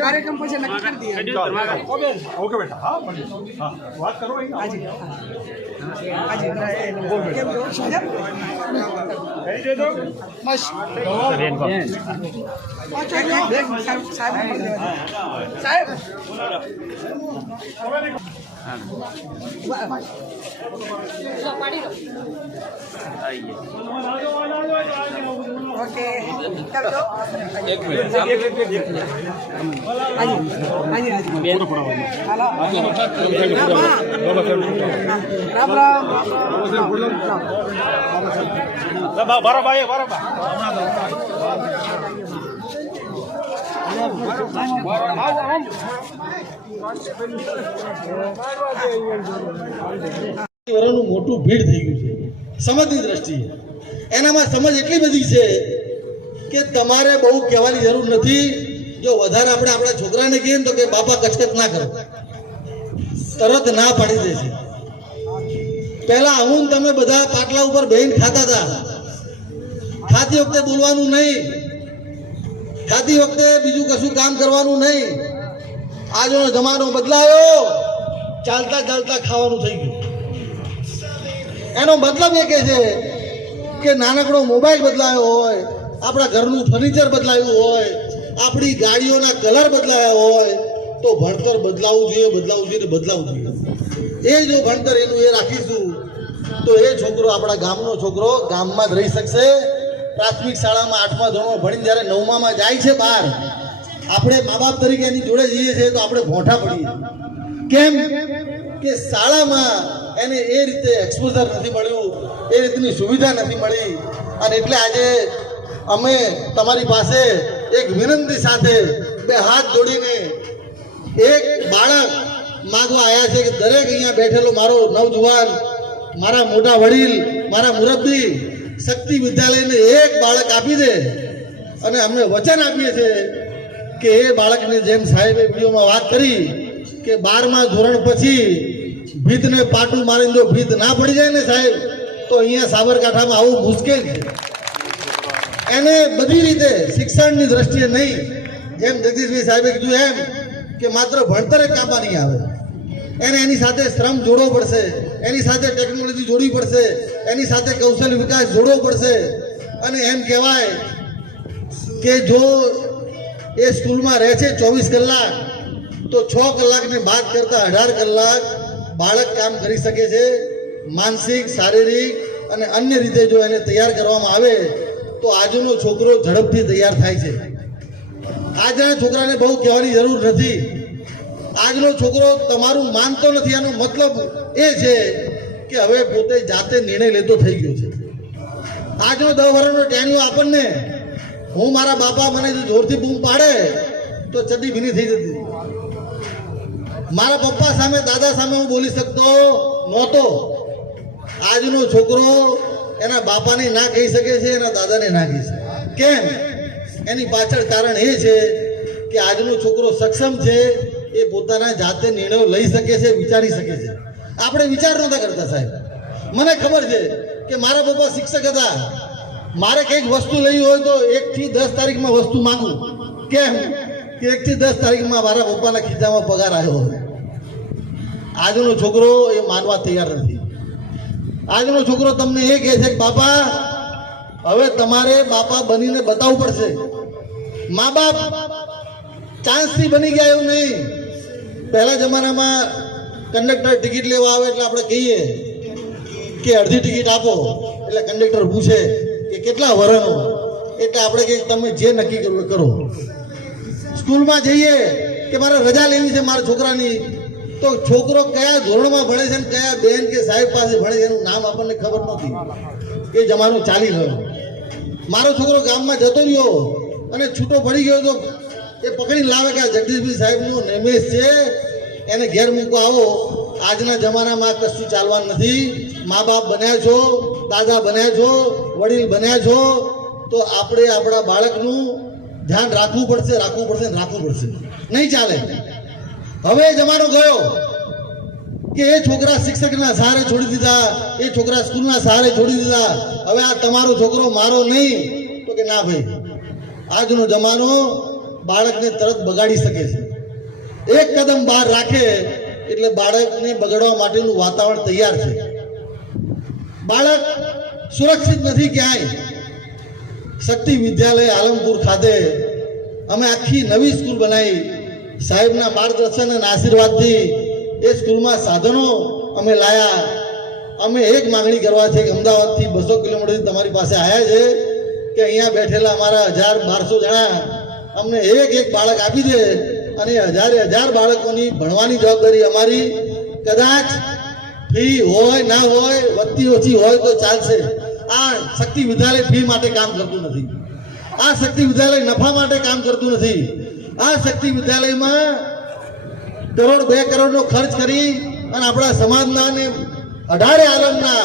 કાર્યક્રમ પછી નક્કી કરી દઈએ. ઓકે બેટા, હા મળીએ. હા વાત કરો અહીં. હાજી હાજી કેમ છો? સાહેબ કહી દેજો. બસ સાહેબ ઓકે કેમ છો? હાજી હાજી હાલો રામ રામ બરાબર બરાબર. મોટું ભીડ થઈ ગયું છે સમજની દ્રષ્ટિએ. એનામાં સમજ એટલી બધી છે કે તમારે બહુ કહેવાની જરૂર નથી. જો વધારે આપણે આપણા છોકરાને કહીએ ને તો કે બાપા કચકચ ના કરો, તરત ના પાડી દે છે. પહેલા હું તમે બધા પાટલા ઉપર બેહીને ખાતા હતા. ખાતી વખતે બોલવાનું નહીં, ખાતી વખતે બીજું કશું કામ કરવાનું નહીં. આજનો જમાનો બદલાયો, ચાલતા ચાલતા ખાવાનું થઈ ગયું. એનો મતલબ એ કે છે કે નાનકડો મોબાઈલ બદલાયો હોય, આપણા ઘરનું ફર્નિચર બદલાયું હોય, આપણી ગાડીઓના કલર બદલાયા હોય તો ભણતર બદલાવવું જોઈએ, બદલાવવું જોઈએ, બદલાવવું જોઈએ. એ જો ભણતર એનું એ રાખીશું તો એ છોકરો આપણા ગામનો છોકરો ગામમાં જ રહી શકશે. પ્રાથમિક શાળામાં 8મા ધોરણમાં ભણીને જ્યારે 9મામાં જાય છે બહાર, આપણે મા બાપ તરીકે એની જોડે જઈએ છીએ તો આપણે ભોંઠા પડીએ. કેમ કે શાળામાં એને એ રીતે એક્સપોઝર નથી મળ્યું, એ રીતની સુવિધા નથી મળી. અને એટલે આજે અમે તમારી પાસે એક વિનંતી સાથે બે હાથ જોડીને એક બાળક માગવા આવ્યા છે કે દરેક અહીંયા બેઠેલો મારો નવજુવાન, મારા મોટા વડીલ, મારા મુરબ્બી શક્તિ વિદ્યાલયને એક બાળક આપી દે. અને અમે વચન આપીએ છીએ કે એ બાળકને જેમ સાહેબે વિડીયોમાં વાત કરી કે 12મા ધોરણ પછી ભીતને પાટું મારીને જો ભીત ના પડી જાય ને સાહેબ તો અહીંયા સાબરકાંઠામાં આવું મુશ્કેલ છે. એને બધી રીતે શિક્ષણની દ્રષ્ટિએ નહીં, જેમ જગદીશભાઈ સાહેબે કીધું એમ કે માત્ર ભણતર જ કામમાં નહીં આવે. એને એની સાથે શ્રમ જોડવો પડશે, એની સાથે ટેકનોલોજી જોડવી પડશે, એની સાથે કૌશલ્ય વિકાસ જોડવો પડશે. અને એમ કહેવાય કે જો એ સ્કૂલમાં રહે છે 24 કલાક તો 6 કલાકને બાદ કરતા 18 કલાક બાળક કામ કરી શકે છે. માનસિક, શારીરિક અને અન્ય રીતે જો એને તૈયાર કરવામાં આવે તો આજનો છોકરો ઝડપથી તૈયાર થાય છે. આજના છોકરાને બહુ કહેવાની જરૂર નથી. આજનો છોકરો તમારું માનતો નથી, એનો મતલબ એ છે કે હવે પોતે જાતે નિર્ણય લેતો થઈ ગયો છે. આજનો 10 વર્ષનો ટેણીઓ આપણને, હું મારા બાપા મને જોરથી બૂમ પાડે તો ચડ્ડી ભીની થઈ જતી. મારા પપ્પા સામે, દાદા સામે હું બોલી શકતો નહોતો. આજનો છોકરો એના બાપાને ના કહી શકે છે, એના દાદાને ના કહી શકે. કેમ? એની પાછળ કારણ એ છે કે આજનો છોકરો સક્ષમ છે, એ પોતાના જાતે નિર્ણયો લઈ શકે છે, વિચારી શકે છે. આપણે વિચાર નહોતા કરતા સાહેબ. મને ખબર છે કે મારા પપ્પા શિક્ષક હતા. મારે કંઈક વસ્તુ લેવી હોય તો 1 થી 10 તારીખમાં વસ્તુ માંગું. કેમ કે 1 થી 10 તારીખમાં મારા પપ્પાના ખીચામાં પગાર આવ્યો હોય. આજનો છોકરો એ માનવા તૈયાર નથી. આજનો છોકરો તમને એ કહે છે કે બાપા હવે તમારે બાપા બનીને બતાવવું પડશે. મા બાપ ચાન્સથી બની ગયા એવું નહીં. પહેલા જમાનામાં કંડક્ટર ટિકિટ લેવા આવે એટલે આપણે કહીએ કે અડધી ટિકિટ આપો, એટલે કંડક્ટર પૂછે કે કેટલા વર્ષનો, એટલે આપણે કહીએ તમે જે નક્કી કરવું કરો. સ્કૂલમાં જઈએ કે મારે રજા લેવી છે મારા છોકરાની, તો છોકરો કયા ધોરણમાં ભણે છે ને કયા બેન કે સાહેબ પાસે ભણે છે એનું નામ આપણને ખબર નથી. એ જમાનો ચાલી ગયો. મારો છોકરો ગામમાં જતો રહ્યો અને છૂટો પડી ગયો તો એ પકડી લાવે કે આ જગદીશભાઈ સાહેબનું નિમેશ છે, એને ઘેર મૂકો આવો. આજના જમાનામાં કશું ચાલવાનું નથી. મા બાપ બન્યા છો, દાદા બન્યા છો, વડીલ બન્યા છો, તો આપણે આપણા બાળકનું ધ્યાન રાખવું પડશે, રાખવું પડશે, રાખવું પડશે. નહીં ચાલે. હવે જમાનો ગયો કે એ છોકરા શિક્ષકના સહારે છોડી દીધા, એ છોકરા સ્કૂલના સહારે છોડી દીધા. હવે આ તમારો છોકરો મારો નહીં, તો કે ના ભાઈ આજનો જમાનો બાળકને તરત બગાડી શકે છે. એક કદમ બહાર રાખે એટલે બાળકને બગડવા માટેનું વાતાવરણ તૈયાર છે. બાળક સુરક્ષિત નથી ક્યાંય. શક્તિ વિદ્યાલય આલમપુર ખાતે અમે આખી નવી સ્કૂલ બનાવી. સાહેબના માર્ગદર્શન અને આશીર્વાદથી એ સ્કૂલમાં સાધનો અમે લાયા. અમે એક માંગણી કરવા છે કે અમદાવાદથી 200 કિલોમીટરથી તમારી પાસે આવ્યા છે કે અહીંયા બેઠેલા અમારા 1000-1200 જણા અમને એક બાળક આપી દે અને 1000 બાળકોની ભણવાની જવાબદારી અમારી. કદાચ ફી હોય ના હોય, વધતી ઓછી હોય તો ચાલશે. આ શક્તિ વિદ્યાલય ફી માટે કામ કરતું નથી. આ શક્તિ વિદ્યાલય નફા માટે કામ કરતું નથી. આ શક્તિ વિદ્યાલયમાં કરોડ 2 કરોડનો ખર્ચ કરી અને આપણા સમાજના અને 18 આલમના